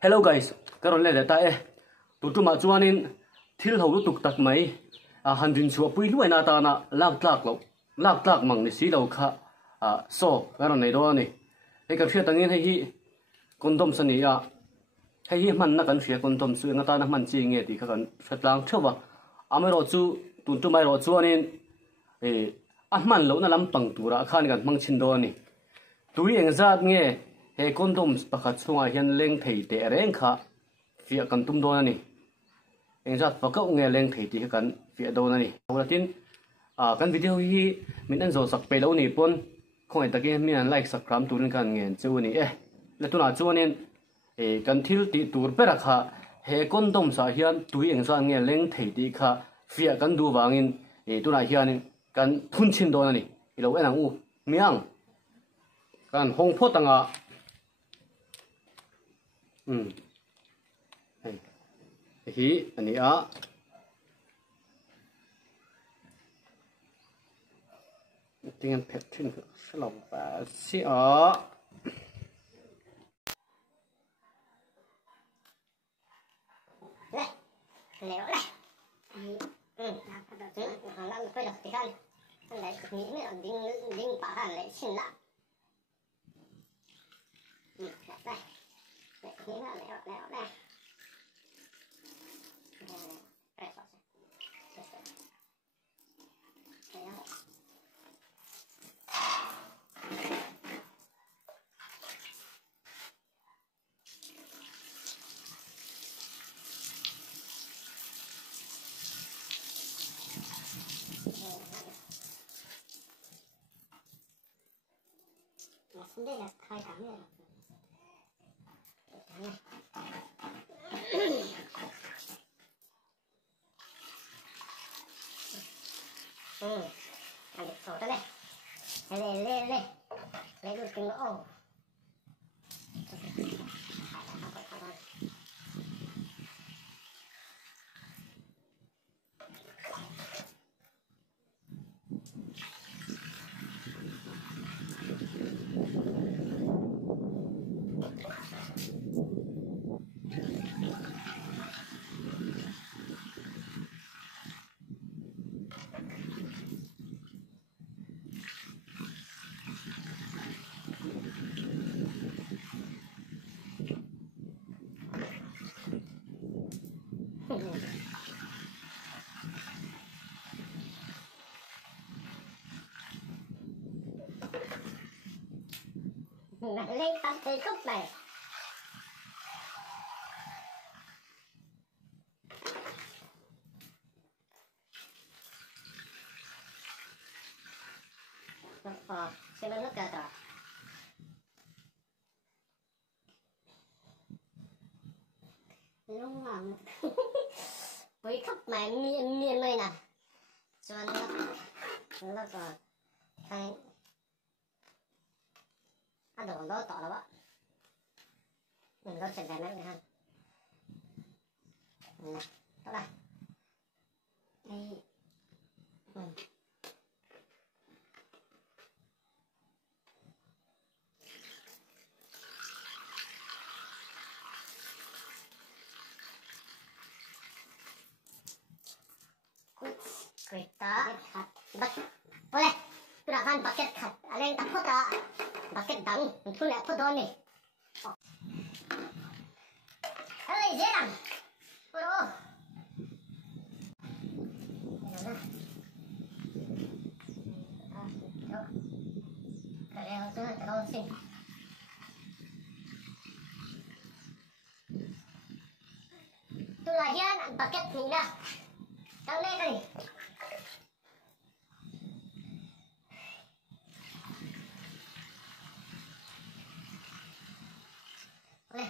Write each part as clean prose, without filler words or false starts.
Hello guys, karon le ta tutuma chuanin thil ho tuk tak mai handin chu pui lu na ta na lak tlak mang ni si lo kha so karon nei do ni he ka thia tangin hi kondom sani ya hi man na kan thia kondom chu nga ta na man chi nge ti kha kan thlang thowa amero chu tuntumai ro chuanin man lo na lam pang tura khan kan mang chin do ni tui eng zat nge he kondom pakhat chunga hian leng thei te reng kha fia kan tum do ni eng zat pakau nge leng thei ti kan fia do ni tin kan video hi min an zo sak pe lo ni pon khoi taki mi an like subscribe turin kan ngen chu ni le tuna chuanin kan thil ti tur pera kha he kondom sa hian tui eng zat nge leng thei ti kha fia kan du wangin tuna hian kan thun chin do ni ilo enang u miang kan hong pho tanga hi ani a tiếng pet thin slow ba si a này léo này làm cái độc thì hơn lại nghĩ mới ở đinh bảo hàn lại xin lạ đây lại nghĩ là léo này đây là 2 tháng rồi. Ăn được sổ đây. Lên. Lấy được cái lỗ. Lên tắm cây cúc này xem nó nước cờ rồi lúc mà với cúc này miên này nè cho nó còn thay ăn đồ đó tỏ đó mình có chỉnh cái này ha nè đó này đây kita boleh gerakan paket kat ada yang takut tak paket dang itu nak apa dah ni hei jerang bro kerja tu terus sih tu lagian paket ni lah kau ni kali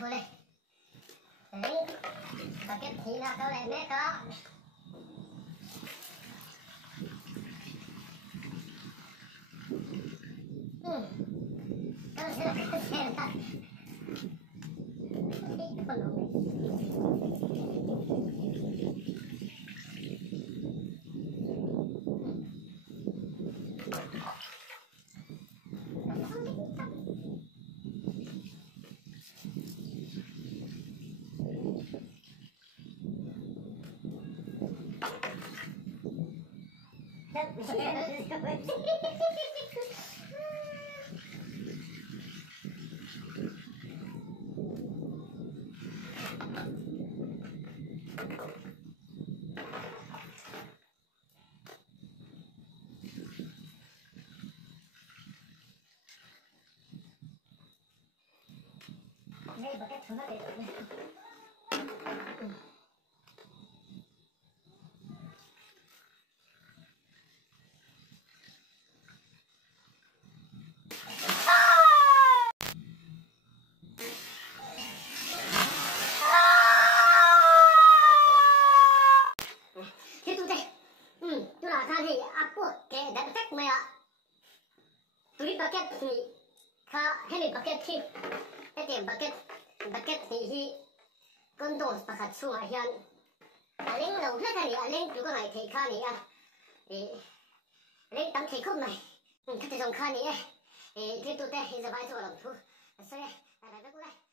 boleh ini paket hina kau lene kau kau sehat Đây bà cách thử nó để thế tôi đây tôi là than thì áp buộc cái đặt cách mày ạ tôi bucket thì khá hay là bucket thì cái bucket thì con đồ bạc hạt xuống à hiện lên lâu hết rồi lên chú có ngày thì khá này à lên tắm thì không này cái thì dùng khá này thì tôi đây giờ phải做了，来，来，来，来。